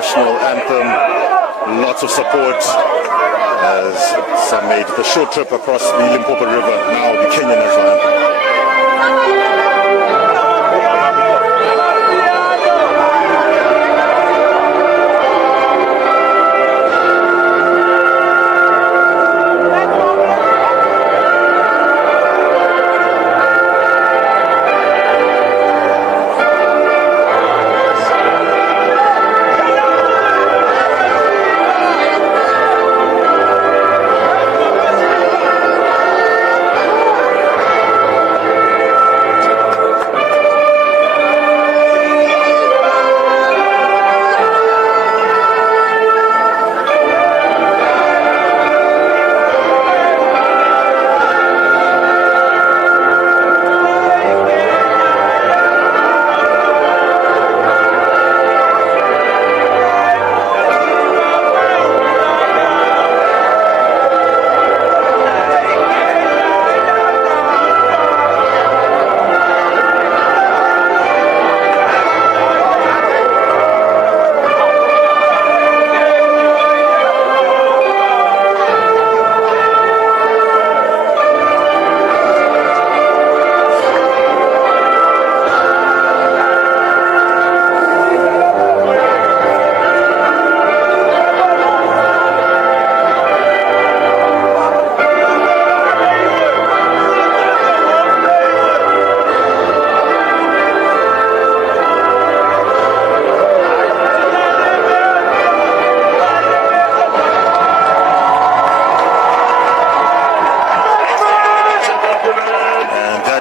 national anthem. Lots of support as some made the short trip across the Limpopo River, now the Kenyan national anthem.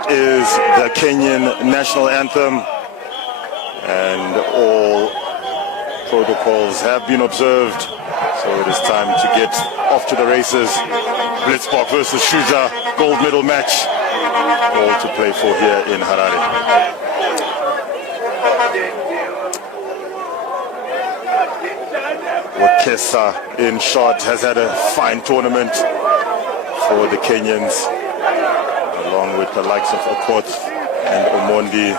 The Kenyan national anthem, and all protocols have been observed, so it is time to get off to the races. Blitzbok versus Shujaa, gold medal match, all to play for here in Harare. Wakesa in shot has had a fine tournament for the Kenyans, along with the likes of Okoth and Omondi,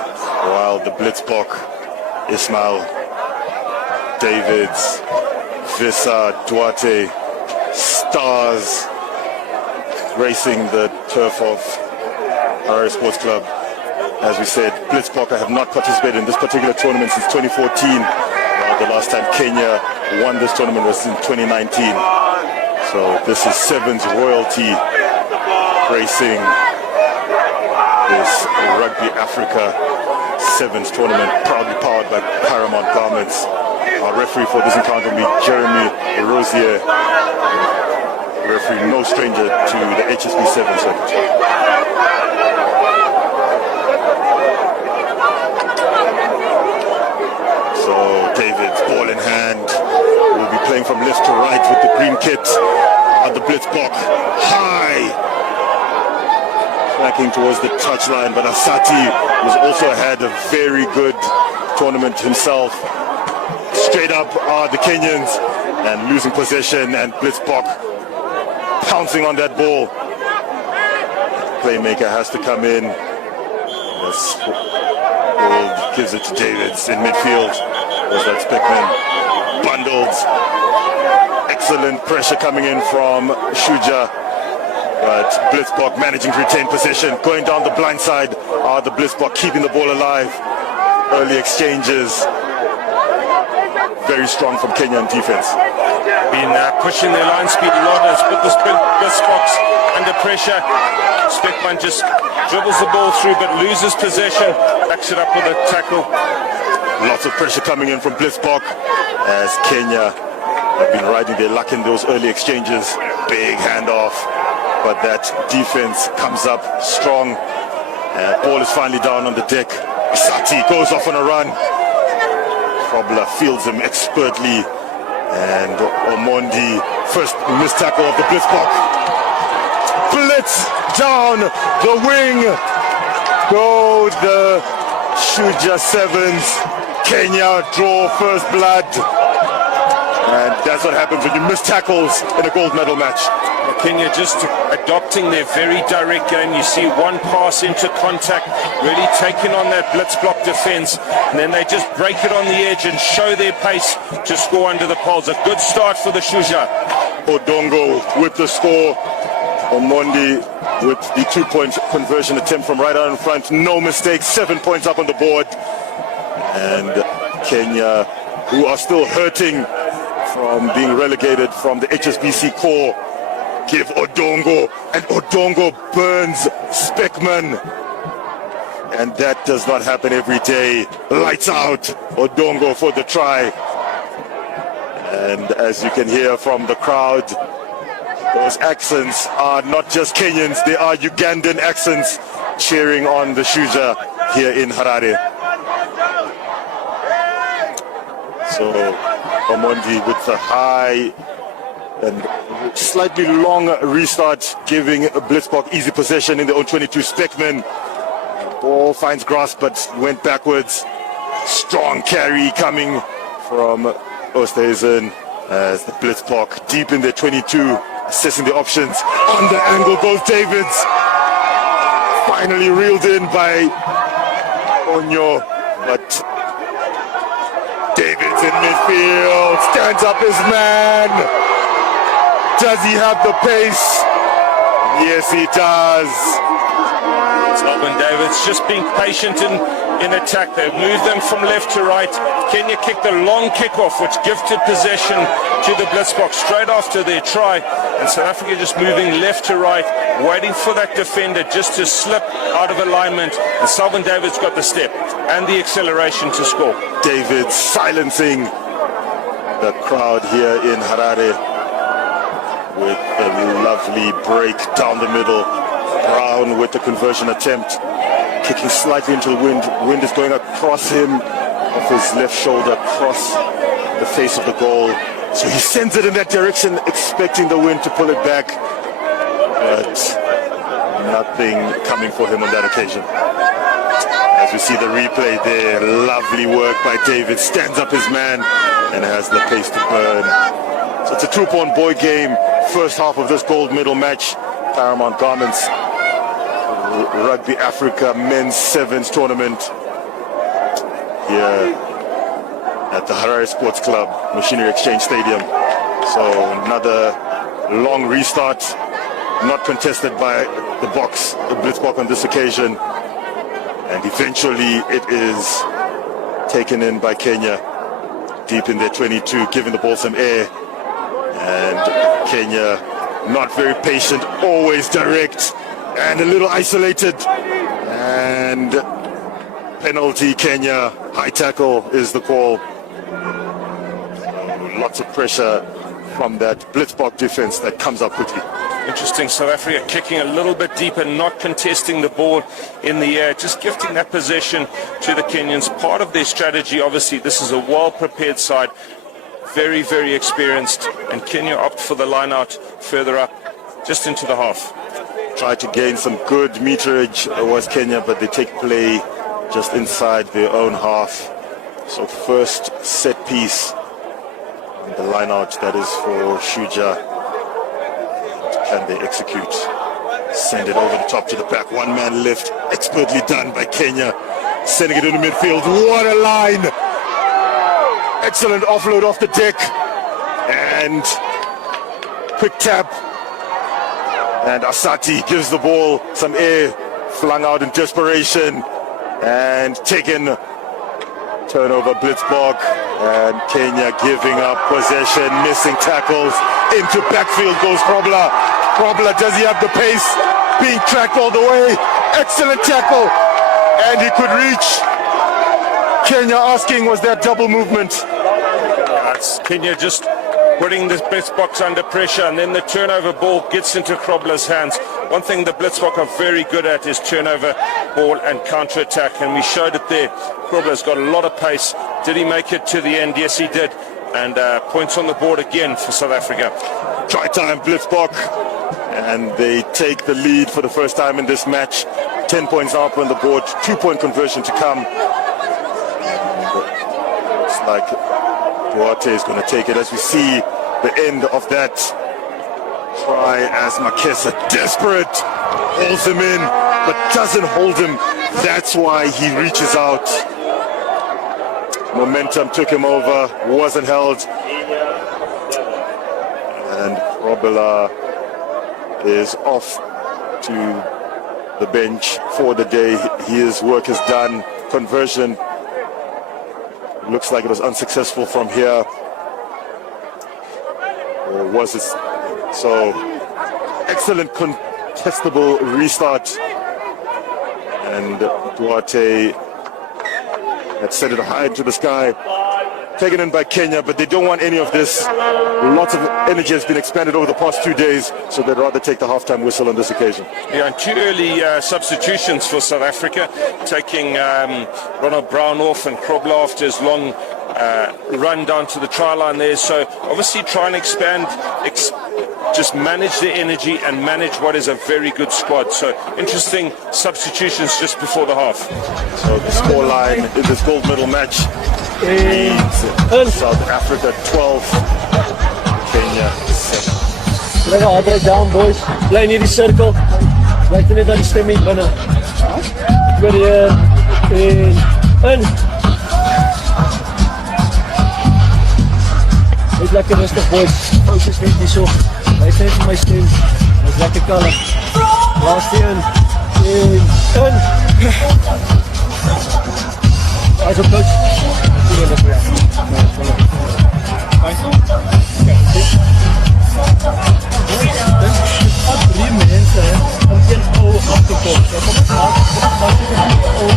while the Blitzbok, Ismail, Davids, Visa, Duarte, stars racing the turf of Harare Sports Club. As we said, Blitzbok have not participated in this particular tournament since 2014. The last time Kenya won this tournament was in 2019. So this is Sevens royalty racing this Rugby Africa Sevens tournament, proudly powered by Paramount Garments. Our referee for this encounter will be Jeremy Rosier, referee no stranger to the HSB Sevens circuit. So David's ball in hand, will be playing from left to right with the green kit on the Blitzbok, high, tracking towards the touchline, but Asati was also had a very good tournament himself. Straight up are the Kenyans and losing possession, and Blitzbok pouncing on that ball. Playmaker has to come in. This ball gives it to Davids in midfield. Was that Speckman? Bundled. Excellent pressure coming in from Shujaa. But Blitzbok managing to retain possession. Going down the blind side are the Blitzbok, keeping the ball alive. Early exchanges. Very strong from Kenyan defense. Been pushing their line speed a lot, has put the Blitzboks under pressure. Speckman just dribbles the ball through but loses possession. Backs it up with a tackle. Lots of pressure coming in from Blitzbok as Kenya have been riding their luck in those early exchanges. Big handoff. But that defense comes up strong. Ball is finally down on the deck. Sati goes off on a run. Probler fields him expertly. And Omondi, first missed tackle of the Blitzbok. Blitz down the wing. Go the Shujaa Sevens. Kenya draw first blood. And that's what happens when you miss tackles in a gold medal match. Kenya just adopting their very direct game. You see one pass into contact, really taking on that blitz block defense, and then they just break it on the edge and show their pace to score under the poles. A good start for the Shujaa. Odongo with the score. Omondi with the 2-point conversion attempt from right out in front. No mistake, 7 points up on the board. And Kenya, who are still hurting from being relegated from the HSBC core, give Odongo, and Odongo burns Speckman. And that does not happen every day. Lights out, Odongo for the try. And as you can hear from the crowd, those accents are not just Kenyans, they are Ugandan accents cheering on the Shujaa here in Harare. So Omondi with the high and slightly long restart, giving Blitzbach easy possession in the own 22. Speckman, ball finds grasp but went backwards. Strong carry coming from Oosthuizen as the Blitzbach deep in the 22, assessing the options. On the angle goes Davids, finally reeled in by Onyo, but Davids in midfield, stands up his man. Does he have the pace? Yes, he does. Salvin Davids just being patient in attack. They've moved them from left to right. Kenya kicked a long kickoff, which gifted possession to the Blitzbach straight after their try. And South Africa just moving left to right, waiting for that defender just to slip out of alignment. And Salvin Davids got the step and the acceleration to score. Davids silencing the crowd here in Harare with a lovely break down the middle. Brown with the conversion attempt, kicking slightly into the wind. Wind is going across him, off his left shoulder, across the face of the goal. So he sends it in that direction, expecting the wind to pull it back, but nothing coming for him on that occasion. As we see the replay there, lovely work by David, stands up his man and has the pace to burn. So it's a 2-point boy game, first half of this gold medal match. Paramount Garments Rugby Africa Men's Sevens tournament here at the Harare Sports Club, Machinery Exchange Stadium. So another long restart, not contested by the Blitzbach on this occasion. And eventually it is taken in by Kenya, deep in their 22, giving the ball some air. And Kenya not very patient, always direct, and a little isolated. And penalty, Kenya. High tackle is the call. So lots of pressure from that Blitzbach defense that comes up quickly. Interesting, South Africa kicking a little bit deeper, not contesting the ball in the air, just gifting that possession to the Kenyans. Part of their strategy, obviously, this is a well-prepared side, very, very experienced, and Kenya opt for the line out further up, just into the half. Tried to gain some good meterage was Kenya, but they take play just inside their own half. So first set piece, the line out that is for Shujaa. Can they execute? Send it over the top to the back. One man lift, expertly done by Kenya. Sending it into midfield. What a line! Excellent offload off the deck. And quick tap. And Asati gives the ball some air. Flung out in desperation. And taken. Turnover, Blitzbach. And Kenya giving up possession. Missing tackles. Into backfield goes Krobler. Krobler, does he have the pace? Being tracked all the way. Excellent tackle. And he could reach. Kenya asking, was that double movement? That's Kenya just putting the Blitzbach under pressure, and then the turnover ball gets into Krobler's hands. One thing the Blitzbach are very good at is turnover ball and counter-attack, and we showed it there. Krobler's got a lot of pace. Did he make it to the end? Yes, he did. And points on the board again for South Africa. Try time, Blitzbach. And they take the lead for the first time in this match. 10 points up on the board, 2-point conversion to come. Looks like Duarte is going to take it as we see the end of that Try as Makesa, desperate, holds him in, but doesn't hold him. That's why he reaches out. Momentum took him over, wasn't held. And Robilla is off to the bench for the day. His work is done. Conversion looks like it was unsuccessful from here. Or was it? So, excellent contestable restart. And Duarte had set it high into the sky. Taken in by Kenya, but they don't want any of this. Lots of energy has been expended over the past 2 days, so they'd rather take the halftime whistle on this occasion. Yeah, and 2 early substitutions for South Africa, taking Ronald Brown off and Krobler after his long run down to the try line there. So obviously try and expand, just manage the energy and manage what is a very good squad. So interesting substitutions just before the half. So the scoreline in this gold medal match leads South Africa 12, Kenya 7. Lekker altijd down, boys. Blij in die cirkel. Lijkt er net aan die stemming binnen. Weer in. Wees lekker rustig, boys. Focus niet die zo. Wij zijn voor mijn stem. Wees lekker kalm. Laatste in. Hij is op coach. Drie mensen om geen oude af te komen. Dat komt het hard. Dat is een oude.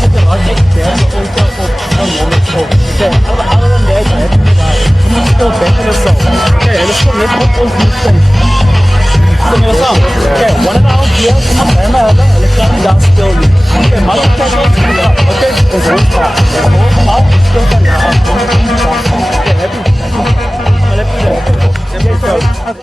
Zet de hard echt derde onkel op een moment op. Oké, alle dan deze hebben we daar. We moeten stil bekken of zo. Oké, en dat komt net op ons niet zijn. Kom je dat aan? Oké, one and a half year, kom maar bij me hebben. En ik ga niet daar stil doen. Oké, maar dat kan wel. Oké, dat is goed. Maar stil dan ja. Oké, heb je. Maar heb je.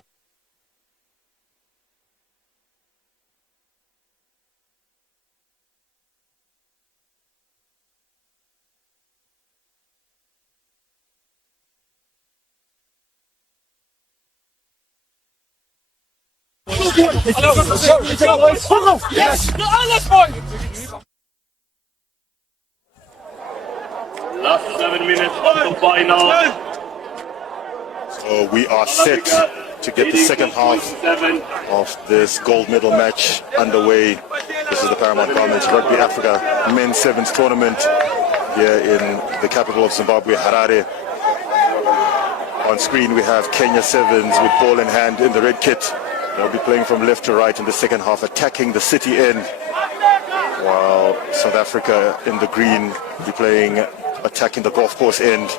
Yes, the other point. Last 7 minutes of the final. So we are set to get the second half of this gold medal match underway. This is the Paramount Comments Rugby Africa Men's Sevens tournament here in the capital of Zimbabwe, Harare. On screen we have Kenya Sevens with ball in hand in the red kit. They'll be playing from left to right in the second half, attacking the city end, while South Africa in the green will be playing, attacking the golf course end.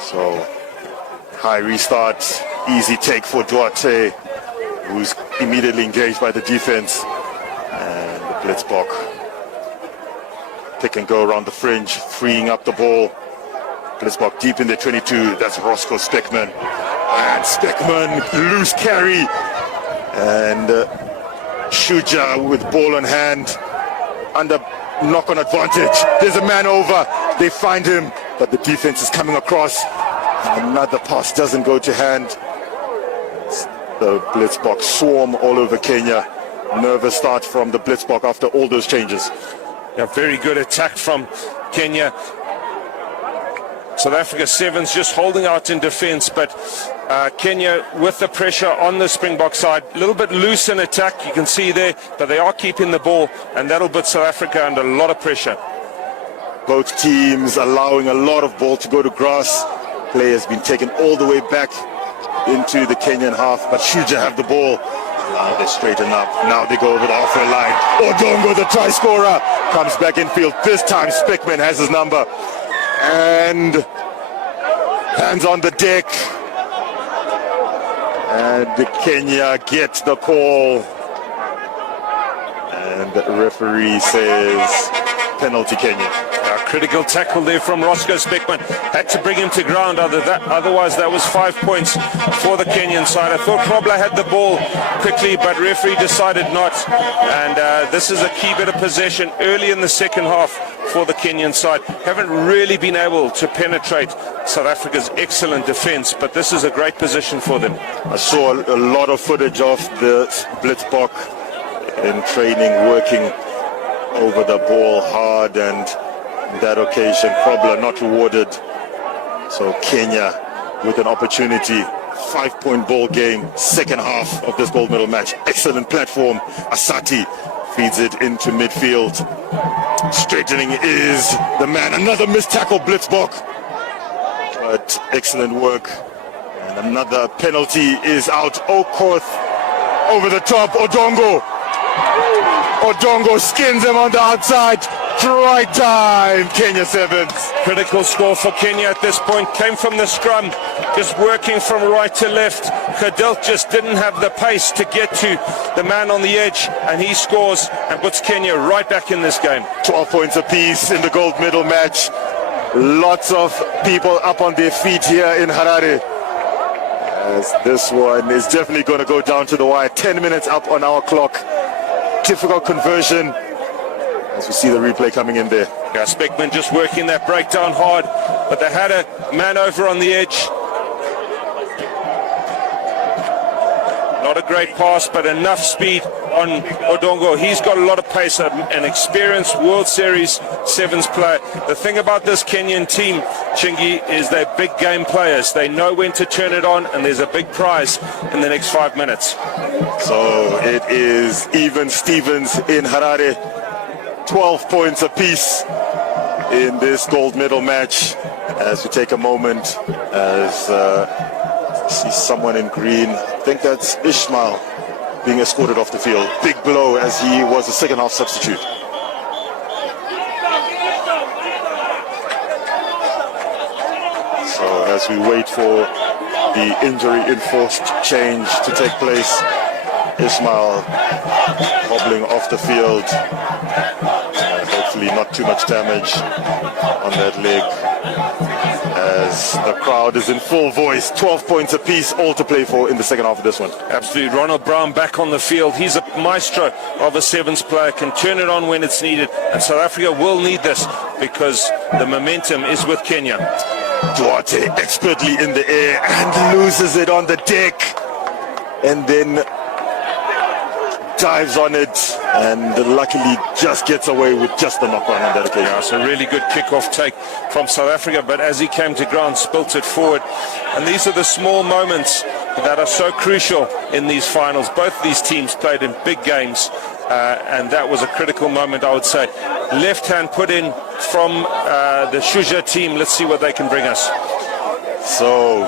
So high restart, easy take for Duarte, who's immediately engaged by the defense, and the Blitzbok pick and go around the fringe, freeing up the ball. Blitzbok deep in the 22, that's Roscoe Speckman. And Speckman, loose carry. And Shujaa with ball on hand, under knock-on advantage. There's a man over, they find him, but the defense is coming across. Another pass doesn't go to hand. The Blitzbok swarm all over Kenya. Nervous start from the Blitzbok after all those changes. A very good attack from Kenya. South Africa Sevens just holding out in defense, but Kenya with the pressure on the Springbok side, a little bit loose in attack, you can see there, but they are keeping the ball, and that'll put South Africa under a lot of pressure. Both teams allowing a lot of ball to go to grass. Play has been taken all the way back into the Kenyan half, but Shujaa have the ball. Now they straighten up. Now they go over the halfway line. Odongo, the try scorer, comes back in field. This time Speckman has his number. And hands on the deck. And Kenya gets the call. And the referee says penalty, Kenya. A critical tackle there from Roscoe Speckman. Had to bring him to ground, otherwise that was 5 points for the Kenyan side. I thought Probla had the ball quickly, but referee decided not. And this is a key bit of possession early in the second half for the Kenyan side. Haven't really been able to penetrate South Africa's excellent defense, but this is a great position for them. I saw a lot of footage of the Blitzbok in training, working over the ball hard, and that occasion Probla not rewarded. So Kenya with an opportunity. 5-point ball game, second half of this gold medal match. Excellent platform. Asati feeds it into midfield. Straightening is the man. Another missed tackle, Blitzbok. But excellent work. And another penalty is out. Okoth over the top. Odongo skins him on the outside. Try time. Kenya 7th. Critical score for Kenya at this point. Came from the scrum, just working from right to left. Khadilt just didn't have the pace to get to the man on the edge, and he scores and puts Kenya right back in this game. 12 points apiece in the gold medal match. Lots of people up on their feet here in Harare, as this one is definitely going to go down to the wire. 10 minutes up on our clock. Difficult conversion, as we see the replay coming in there. Yeah, Speckman just working that breakdown hard, but they had a man over on the edge. Not a great pass, but enough speed on Odongo. He's got a lot of pace, an experienced World Series Sevens player. The thing about this Kenyan team, Chingy, is they're big game players. They know when to turn it on, and there's a big prize in the next 5 minutes. So it is even Stevens in Harare. 12 points apiece in this gold medal match. As we take a moment, as see someone in green, I think that's Ishmael, being escorted off the field. Big blow, as he was a second half substitute. So as we wait for the injury enforced change to take place, Ishmael hobbling off the field. Hopefully not too much damage on that leg, as the crowd is in full voice. 12 points apiece, all to play for in the second half of this one. Absolutely. Ronald Brown back on the field. He's a maestro of a sevens player, can turn it on when it's needed, and South Africa will need this because the momentum is with Kenya. Duarte expertly in the air and loses it on the deck, and then dives on it, and luckily just gets away with just the knock-on on that occasion. Yeah, it's a really good kick-off take from South Africa, but as he came to ground, spilt it forward. And these are the small moments that are so crucial in these finals. Both these teams played in big games, and that was a critical moment, I would say. Left hand put in from the Shujaa team. Let's see what they can bring us. So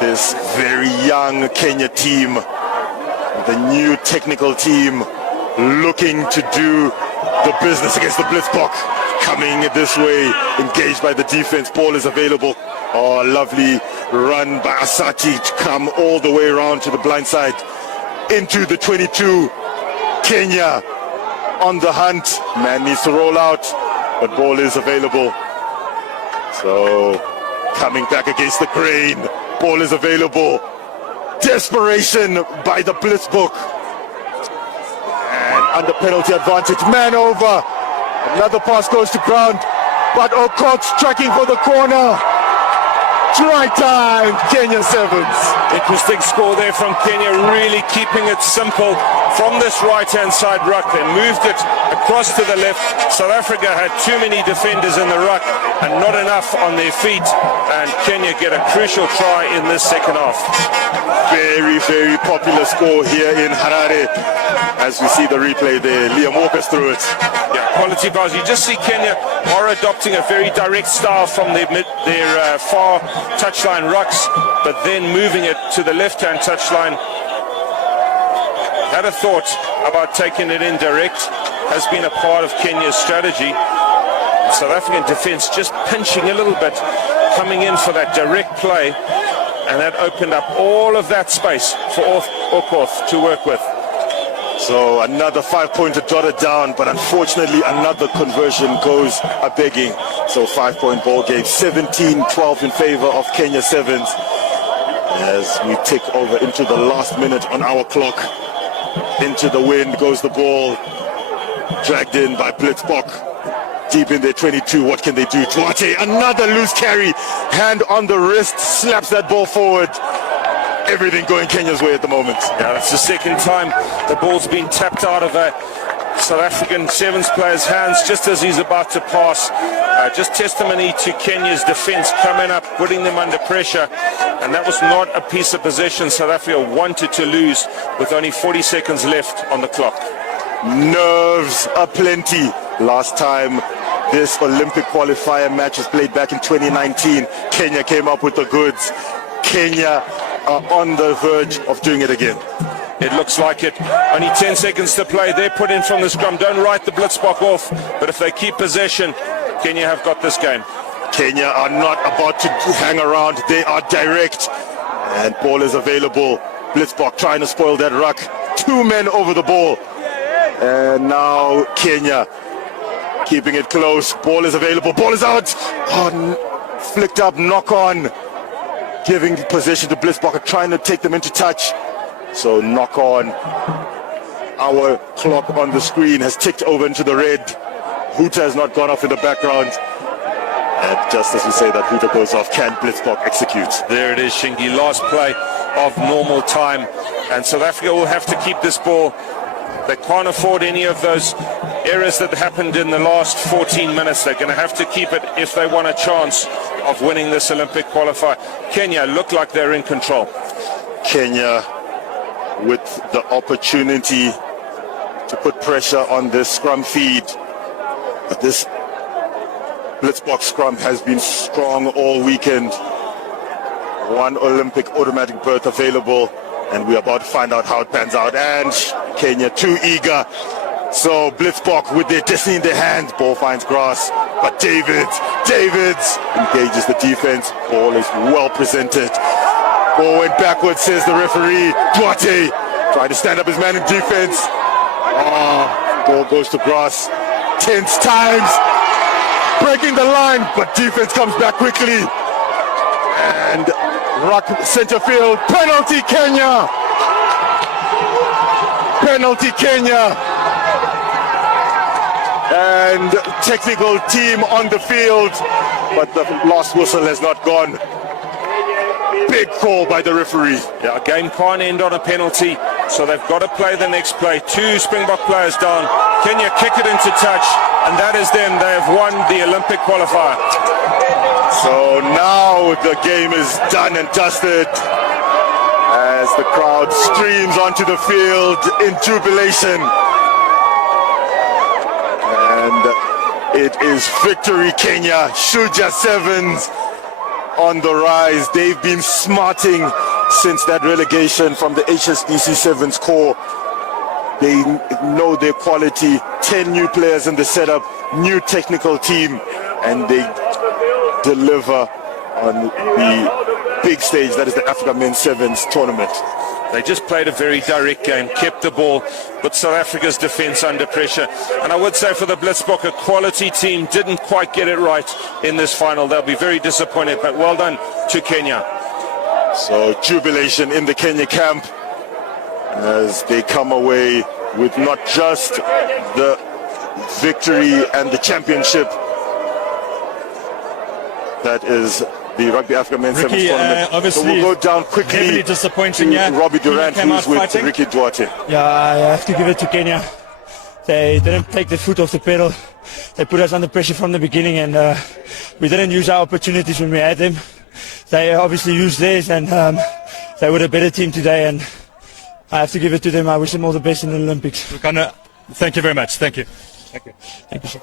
this very young Kenya team, the new technical team, looking to do the business against the Blitzbok, coming this way, engaged by the defense. Ball is available. Oh, lovely run by Asati to come all the way around to the blind side into the 22. Kenya on the hunt. Man needs to roll out, but ball is available. So coming back against the grain. Ball is available. Desperation by the Blitzbok, and under penalty advantage, man over. Another pass goes to ground, but Okoth tracking for the corner. Try time, Kenya 7th. Interesting score there from Kenya, really keeping it simple from this right-hand side ruck. They moved it across to the left. South Africa had too many defenders in the ruck and not enough on their feet, and Kenya get a crucial try in this second half. Very, very popular score here in Harare. As we see the replay there, Liam walk us through it. Yeah, quality bars. You just see Kenya are adopting a very direct style from their far touchline rucks, but then moving it to the left-hand touchline. Had a thought about taking it in direct, has been a part of Kenya's strategy. South African defense just pinching a little bit, coming in for that direct play, and that opened up all of that space for Okoth to work with. So another 5-pointer jotted down, but unfortunately another conversion goes a-begging. So 5-point ball game, 17-12 in favor of Kenya Sevens. As we tick over into the last minute on our clock. Into the wind goes the ball, dragged in by Blitzbok. Deep in their 22, what can they do? Duarte, another loose carry, hand on the wrist, slaps that ball forward. Everything going Kenya's way at the moment. Yeah, it's the second time the ball's been tapped out of a South African Sevens player's hands just as he's about to pass. Just testimony to Kenya's defense coming up, putting them under pressure. And that was not a piece of possession South Africa wanted to lose with only 40 seconds left on the clock. Nerves aplenty. Last time this Olympic qualifier match was played back in 2019, Kenya came up with the goods. Kenya are on the verge of doing it again. It looks like it. Only 10 seconds to play. They're put in from the scrum. Don't write the Blitzbok off, but if they keep possession, Kenya have got this game. Kenya are not about to hang around. They are direct, and ball is available. Blitzbok trying to spoil that ruck. 2 men over the ball, and now Kenya keeping it close. Ball is available. Ball is out. Flicked up, knock on. Giving possession to Blitzbok, trying to take them into touch. So knock on. Our clock on the screen has ticked over into the red. Hooter has not gone off in the background. And just as we say that Hooter goes off, can Blitzbok execute? There it is, Shingi. Last play of normal time. And South Africa will have to keep this ball. They can't afford any of those errors that happened in the last 14 minutes. They're going to have to keep it if they want a chance of winning this Olympic qualifier. Kenya look like they're in control. Kenya with the opportunity to put pressure on this scrum feed. But this Blitzbok scrum has been strong all weekend. 1 Olympic automatic berth available, and we're about to find out how it pans out. And Kenya too eager. So Blitzbok with their destiny in their hands. Ball finds grass, but Davids engages the defense. Ball is well presented. Ball went backwards, says the referee. Duarte trying to stand up his man in defense. Ball goes to grass. Tense times. Breaking the line, but defense comes back quickly. And rock center field. Penalty Kenya. Penalty Kenya. And technical team on the field, but the last whistle has not gone. Big call by the referee. Yeah, a game can't end on a penalty, so they've got to play the next play. 2 Springbok players down. Kenya kick it into touch, and that is them. They have won the Olympic qualifier. So now the game is done and dusted as the crowd streams onto the field in jubilation. And it is victory Kenya. Shujaa Sevens on the rise. They've been smarting since that relegation from the HSBC Sevens core. They know their quality. 10 new players in the setup, new technical team, and they deliver on the big stage that is the Africa Men's Sevens tournament. They just played a very direct game, kept the ball, put South Africa's defense under pressure. And I would say for the Blitzbok, a quality team didn't quite get it right in this final. They'll be very disappointed, but well done to Kenya. So jubilation in the Kenya camp as they come away with not just the victory and the championship. That is the Rugby Africa Men's Sevens tournament. Obviously, so we'll go down quickly heavily disappointing, to Robbie Durant, who's with fighting. Ricky Duarte. Yeah, I have to give it to Kenya. They didn't take the foot off the pedal. They put us under pressure from the beginning, and we didn't use our opportunities when we had them. They obviously used theirs, and they were a better team today, and I have to give it to them. I wish them all the best in the Olympics. Thank you very much. Thank you. Thank you, sir.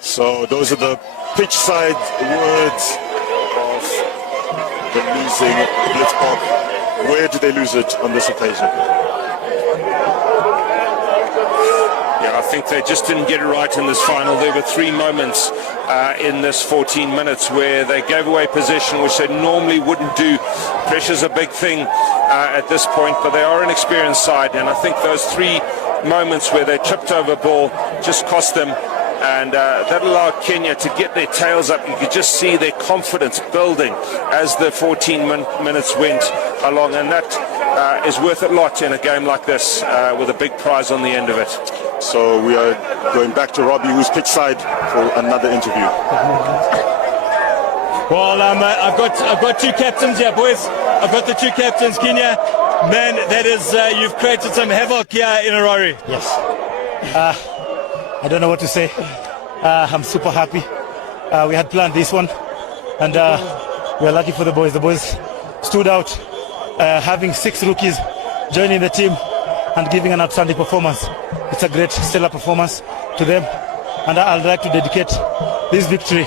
So those are the pitch side words of the losing Blitzbok. Where did they lose it on this occasion? Yeah, I think they just didn't get it right in this final. There were 3 moments in this 14 minutes where they gave away possession, which they normally wouldn't do. Pressure's a big thing at this point, but they are an experienced side, and I think those 3 moments where they tripped over ball just cost them, and that allowed Kenya to get their tails up. You could just see their confidence building as the 14 minutes went along, and that is worth a lot in a game like this with a big prize on the end of it. So we are going back to Robbie, who's pitch side, for another interview. Well, I've got 2 captains here, boys. I've got the 2 captains, Kenya. Man, that is, you've created some havoc here in Harare. Yes. I don't know what to say. I'm super happy. We had planned this one, and we are lucky for the boys. The boys stood out, having 6 rookies joining the team and giving an outstanding performance. It's a great, stellar performance to them, and I'd like to dedicate this victory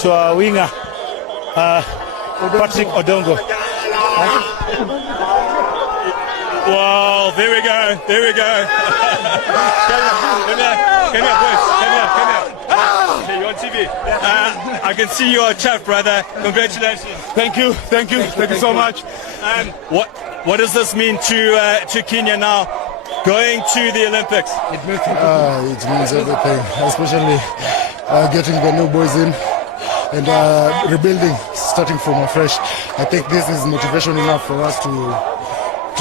to our winger, Patrick Odongo. Wow, there we go. Come here, boys. Come here. Okay, you're on TV. I can see you are chuffed, brother. Congratulations. Thank you so much. What does this mean to Kenya now, going to the Olympics? It means everything, especially getting the new boys in and rebuilding, starting from afresh. I think this is motivation enough for us to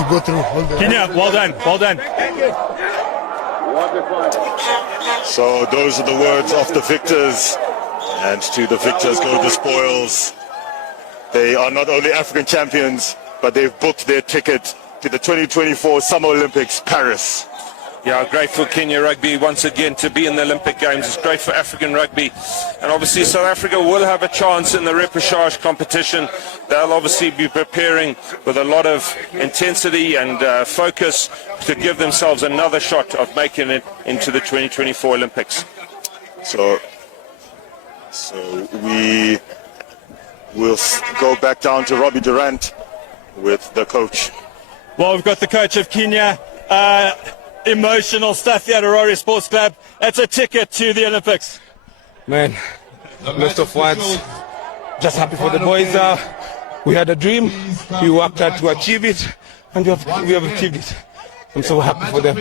go through all the... Kenya, well done. So those are the words of the victors, and to the victors go the spoils. They are not only African champions, but they've booked their ticket to the 2024 Summer Olympics, Paris. Yeah, great for Kenya Rugby once again to be in the Olympic Games. It's great for African rugby. And obviously South Africa will have a chance in the repechage competition. They'll obviously be preparing with a lot of intensity and focus to give themselves another shot of making it into the 2024 Olympics. So we will go back down to Robbie Durant with the coach. Well, we've got the coach of Kenya. Emotional stuff here at Harare Sports Club. That's a ticket to the Olympics. Man, lots of words. Just happy for the boys. We had a dream. We worked hard to achieve it, and we have achieved it. I'm so happy for them.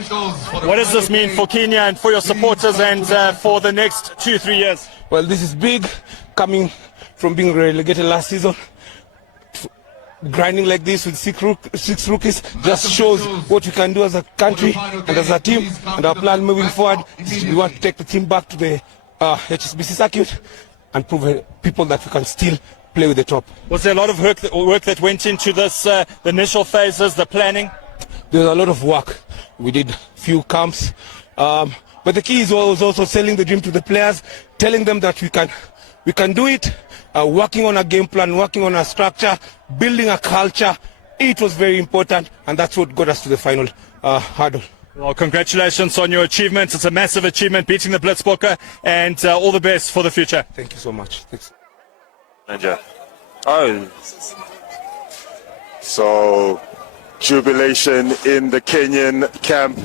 What does this mean for Kenya and for your supporters and for the next 2-3 years? Well, this is big, coming from being relegated last season. Grinding like this with 6 rookies just shows what we can do as a country and as a team. And our plan moving forward is we want to take the team back to the HSBC circuit and prove people that we can still play with the top. Was there a lot of work that went into this, the initial phases, the planning? There was a lot of work. We did few camps. But the key was also selling the dream to the players, telling them that we can do it. Working on a game plan, working on a structure, building a culture. It was very important, and that's what got us to the final hurdle. Well, congratulations on your achievements. It's a massive achievement, beating the Blitzbokke, and all the best for the future. Thank you so much. Thanks. So, jubilation in the Kenyan camp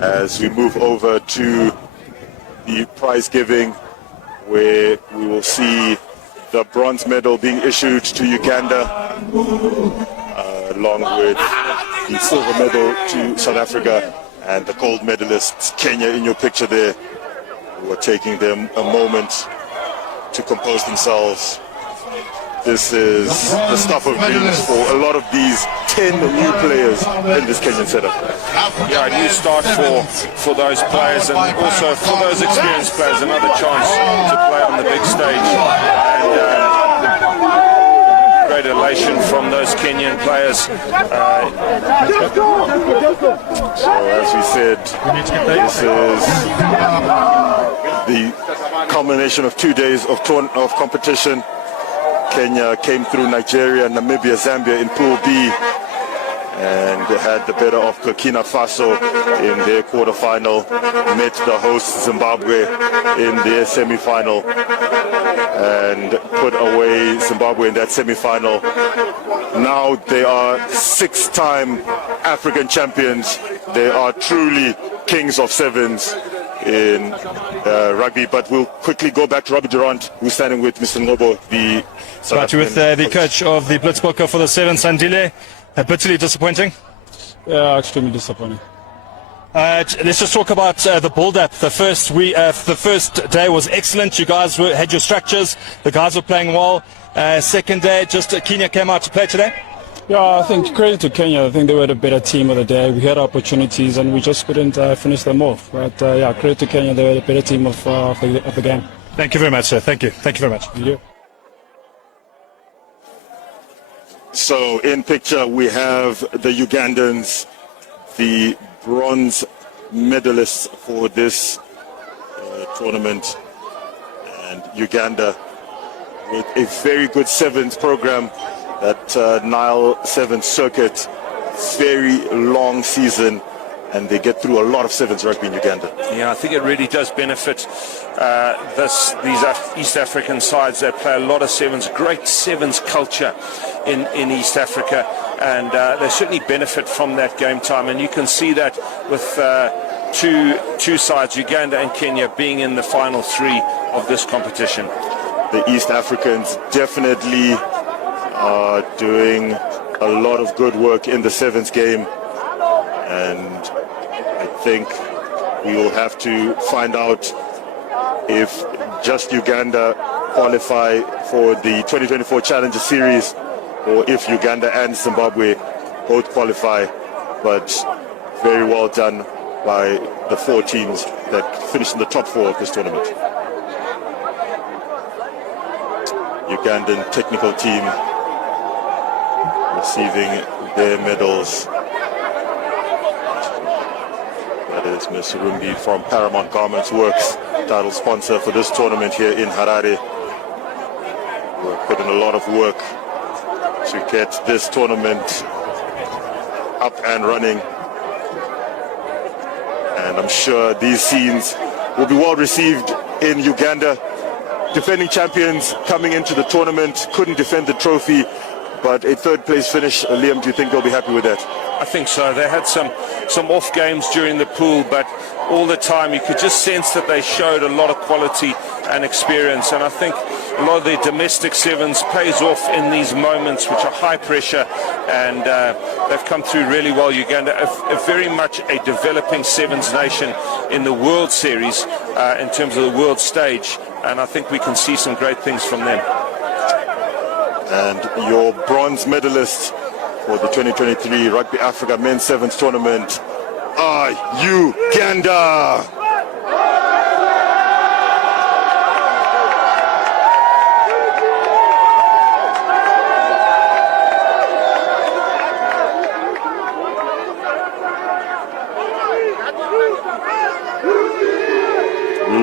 as we move over to the prize giving, where we will see the bronze medal being issued to Uganda, along with the silver medal to South Africa, and the gold medalists, Kenya in your picture there, who are taking them a moment to compose themselves. This is the stuff of dreams for a lot of these 10 new players in this Kenyan setup. Yeah, a new start for those players, and also for those experienced players, another chance to play on the big stage. And great elation from those Kenyan players. So as we said, this is the culmination of 2 days of competition. Kenya came through Nigeria, Namibia, Zambia in Pool B, and had the better of Burkina Faso in their quarterfinal, met the host Zimbabwe in their semi-final, and put away Zimbabwe in that semi-final. Now they are 6-time African champions they are truly kings of sevens in rugby. But we'll quickly go back to Robbie Durant, who's standing with Mr. Ngobo, the South Right, with the coach of the Blitzbokke for the Sevens, Andile. Bitterly disappointing. Yeah, extremely disappointing. Let's just talk about the build-up. The first day was excellent. You guys had your structures. The guys were playing well. Second day, just Kenya came out to play today. Yeah, I think credit to Kenya. I think they were the better team of the day. We had opportunities and we just couldn't finish them off. But yeah, credit to Kenya. They were the better team of the game. Thank you very much, sir. Thank you. Thank you very much. Thank you. So in picture we have the Ugandans, the bronze medalists for this tournament, and Uganda with a very good sevens program at Nile Sevens circuit. Very long season, and they get through a lot of sevens rugby in Uganda. Yeah, I think it really does benefit these East African sides. They play a lot of sevens, great sevens culture in East Africa, and they certainly benefit from that game time. And you can see that with two sides, Uganda and Kenya, being in the final three of this competition. The East Africans definitely are doing a lot of good work in the sevens game, and I think we will have to find out if just Uganda qualify for the 2024 Challenger Series, or if Uganda and Zimbabwe both qualify. But very well done by the four teams that finished in the top four of this tournament. Ugandan technical team receiving their medals. That is Ms. Rumbi from Paramount Garments Works, title sponsor for this tournament here in Harare. We're putting a lot of work to get this tournament up and running, and I'm sure these scenes will be well received in Uganda. Defending champions coming into the tournament, couldn't defend the trophy, but a third place finish. Liam, do you think they'll be happy with that? I think so. They had some off games during the pool, but all the time you could just sense that they showed a lot of quality and experience, and I think a lot of their domestic sevens pays off in these moments, which are high pressure, and they've come through really well. Uganda, a very much a developing sevens nation in the World Series in terms of the world stage, and I think we can see some great things from them. And your bronze medalists for the 2023 Rugby Africa Men's Sevens Tournament are Uganda.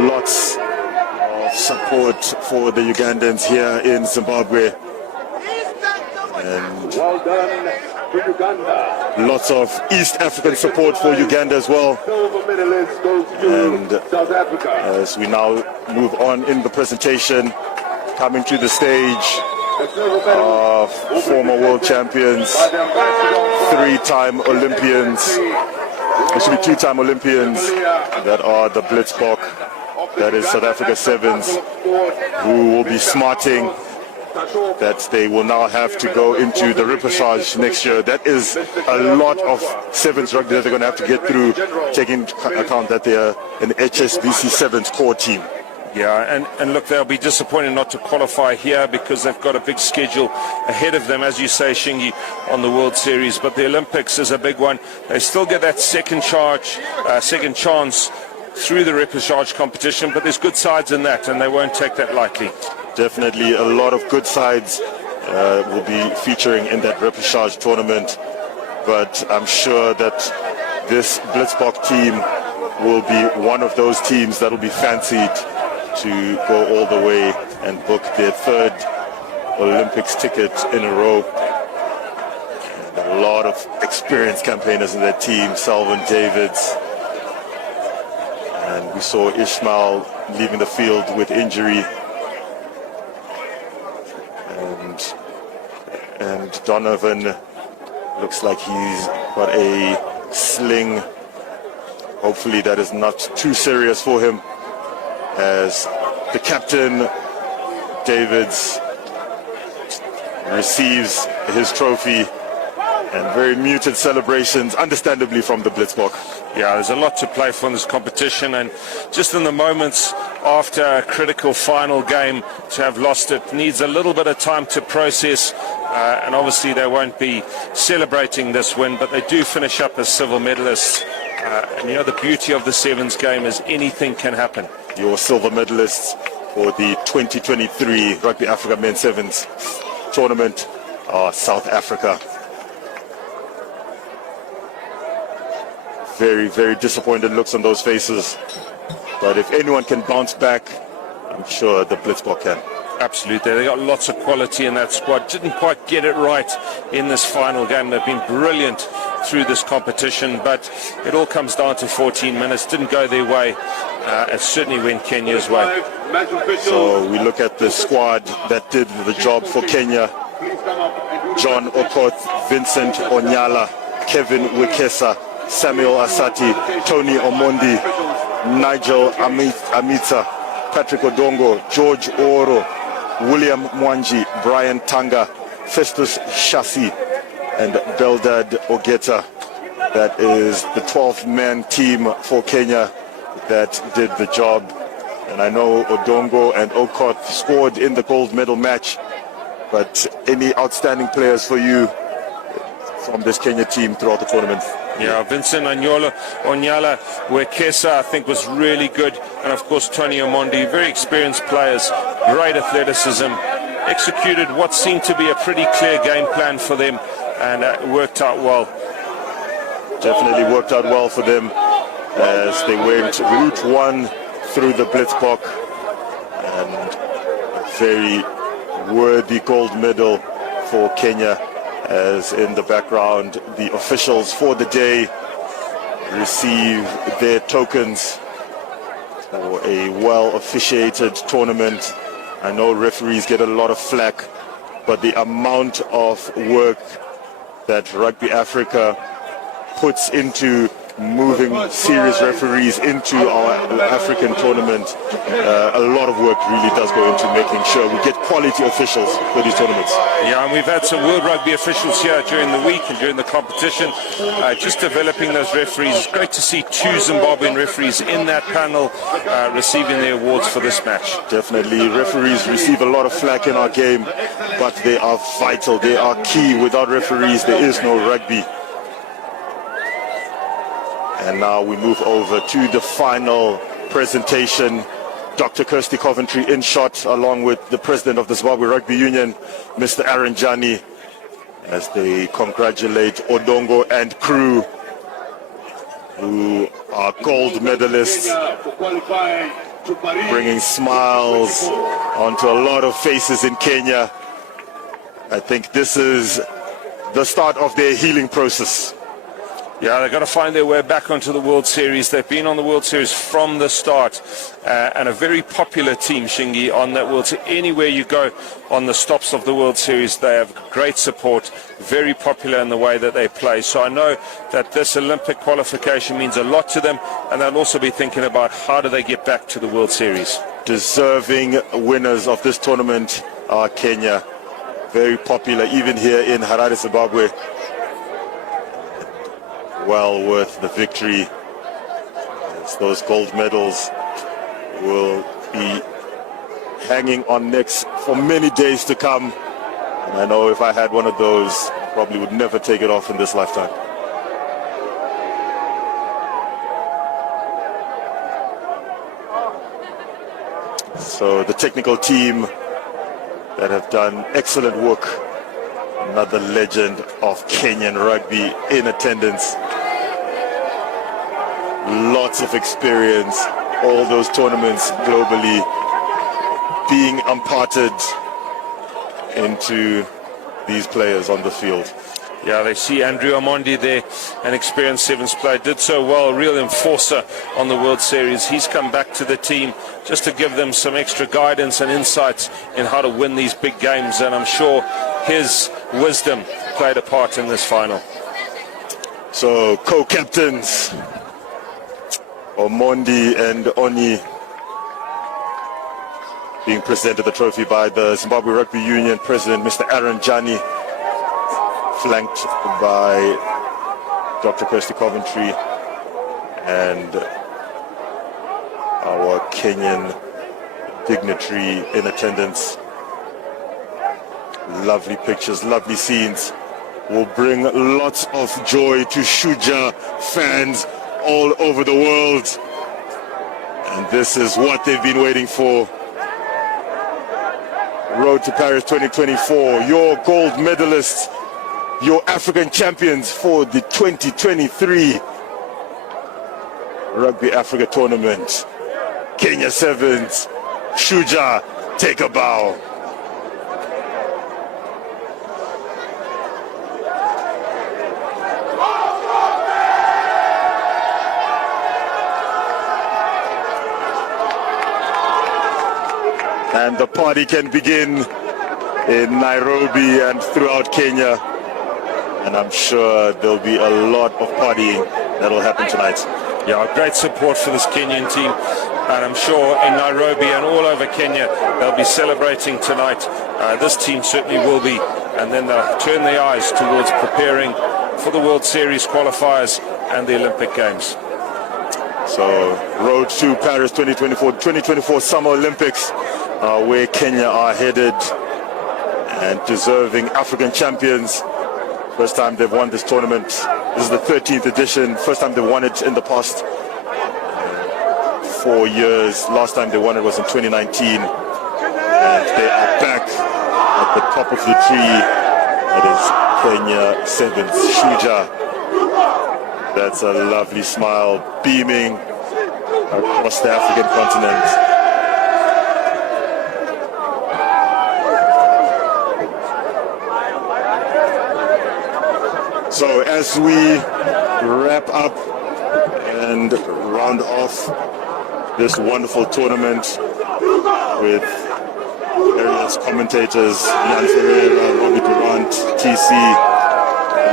Lots of support for the Ugandans here in Zimbabwe. And lots of East African support for Uganda as well. And as we now move on in the presentation, coming to the stage of former world champions, three-time Olympians, actually two-time Olympians, that are the Blitzbokke, that is South Africa Sevens, who will be smarting that they will now have to go into the repechage next year. That is a lot of sevens rugby that they're going to have to get through, taking account that they are an HSBC Sevens core team. Yeah, and look, they'll be disappointed not to qualify here because they've got a big schedule ahead of them, as you say, Shingi, on the World Series. But the Olympics is a big one. They still get that second chance through the repechage competition, but there's good sides in that, and they won't take that lightly. Definitely a lot of good sides will be featuring in that repechage tournament, but I'm sure that this Blitzbokke team will be one of those teams that will be fancied to go all the way and book their third Olympics ticket in a row. And a lot of experienced campaigners in their team, Salvin Davids, and we saw Ishmael leaving the field with injury. And Donovan looks like he's got a sling Hopefully that is not too serious for him, as the captain, Davids, receives his trophy, and very muted celebrations, understandably, from the Blitzbok. Yeah, there's a lot to play for in this competition, and just in the moments after a critical final game, to have lost it needs a little bit of time to process, and obviously they won't be celebrating this win, but they do finish up as silver medalists. And you know, the beauty of the sevens game is anything can happen. Your silver medalists for the 2023 Rugby Africa Men's Sevens tournament are South Africa. Very, very disappointed looks on those faces. But if anyone can bounce back, I'm sure the Blitzbok can. Absolutely. They got lots of quality in that squad. Didn't quite get it right in this final game. They've been brilliant through this competition, but it all comes down to 14 minutes. Didn't go their way. It certainly went Kenya's way. So we look at the squad that did the job for Kenya. John Okoth, Vincent Onyala, Kevin Wekesa, Samuel Asati, Tony Omondi, Nigel Amitsa, Patrick Odongo, George Oro, William Mwanji, Brian Tanga, Festus Shasi, and Beldad Ogeta. That is the 12th man team for Kenya that did the job. And I know Odongo and Okoth scored in the gold medal match, but any outstanding players for you from this Kenya team throughout the tournament? Yeah, Vincent Onyala, Wekesa, I think, was really good. And of course, Tony Omondi, very experienced players, great athleticism, executed what seemed to be a pretty clear game plan for them, and it worked out well. Definitely worked out well for them as they went route one through the Blitzbok, and a very worthy gold medal for Kenya, as in the background the officials for the day receive their tokens for a well officiated tournament. I know referees get a lot of flack, but the amount of work that Rugby Africa puts into moving serious referees into our African tournament, a lot of work really does go into making sure we get quality officials for these tournaments. Yeah, and we've had some World Rugby officials here during the week and during the competition, just developing those referees. It's great to see 2 Zimbabwean referees in that panel receiving their awards for this match. Definitely, referees receive a lot of flack in our game, but they are vital, they are key. Without referees, there is no rugby. And now we move over to the final presentation. Dr. Kirsty Coventry in shot, along with the president of the Zimbabwe Rugby Union, Mr. Aaron Jani, as they congratulate Odongo and crew, who are gold medalists, bringing smiles onto a lot of faces in Kenya. I think this is the start of their healing process. Yeah, they've got to find their way back onto the World Series. They've been on the World Series from the start, and a very popular team, Shingi, on that World Series. Anywhere you go on the stops of the World Series, they have great support, very popular in the way that they play. So I know that this Olympic qualification means a lot to them, and they'll also be thinking about how do they get back to the World Series. Deserving winners of this tournament are Kenya. Very popular, even here in Harare, Zimbabwe. Well worth the victory, as those gold medals will be hanging on necks for many days to come. And I know if I had one of those, probably would never take it off in this lifetime. So the technical team that have done excellent work, another legend of Kenyan rugby in attendance. Lots of experience, all those tournaments globally being imparted into these players on the field. Yeah, they see Andrew Omondi there, an experienced sevens player, did so well, a real enforcer on the World Series. He's come back to the team just to give them some extra guidance and insights in how to win these big games, and I'm sure his wisdom played a part in this final. So co-captains, Omondi and Oni being presented the trophy by the Zimbabwe Rugby Union President, Mr. Aaron Jani, flanked by Dr. Kirsty Coventry and our Kenyan dignitary in attendance. Lovely pictures, lovely scenes. Will bring lots of joy to Shujaa fans all over the world. And this is what they've been waiting for. Road to Paris 2024, your gold medalists, your African champions for the 2023 Rugby Africa Tournament. Kenya Sevens, Shujaa, take a bow. And the party can begin in Nairobi and throughout Kenya. And I'm sure there'll be a lot of partying that'll happen tonight. Yeah, great support for this Kenyan team. And I'm sure in Nairobi and all over Kenya, they'll be celebrating tonight. This team certainly will be. And then they'll turn their eyes towards preparing for the World Series qualifiers and the Olympic Games. So, road to Paris 2024 Summer Olympics, where Kenya are headed, and deserving African champions. First time they've won this tournament. This is the 13th edition. First time they won it in the past 4 years. Last time they won it was in 2019. And they are back at the top of the tree. It is Kenya Sevens, Shujaa. That's a lovely smile beaming across the African continent. So as we wrap up and round off this wonderful tournament with various commentators, Jan Ferreira, Robbie Durant, TC,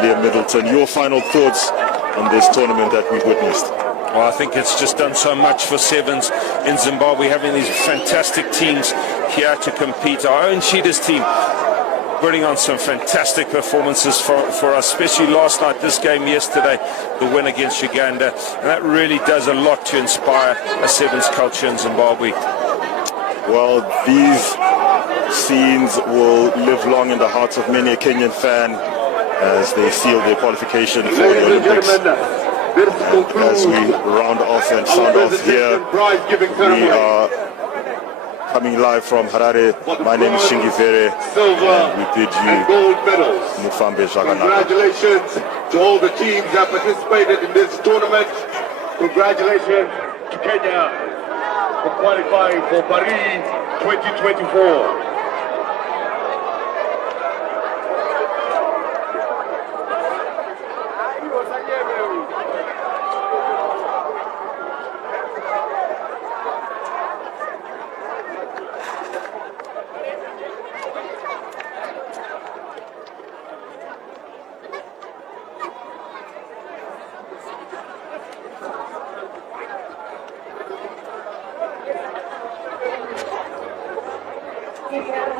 Liam Middleton, your final thoughts on this tournament that we've witnessed? Well, I think it's just done so much for Sevens in Zimbabwe, having these fantastic teams here to compete. Our own Cheetahs team putting on some fantastic performances for us, especially last night, this game yesterday, the win against Uganda. And that really does a lot to inspire a Sevens culture in Zimbabwe. Well, these scenes will live long in the hearts of many a Kenyan fan as they seal their qualification for the Olympics. As we round off and sound off here, we are coming live from Harare. My name is Shingi Vere, and we bid you Mufambe Jaganaka. Congratulations to all the teams that participated in this tournament. Congratulations to Kenya for qualifying for Paris 2024. Yeah.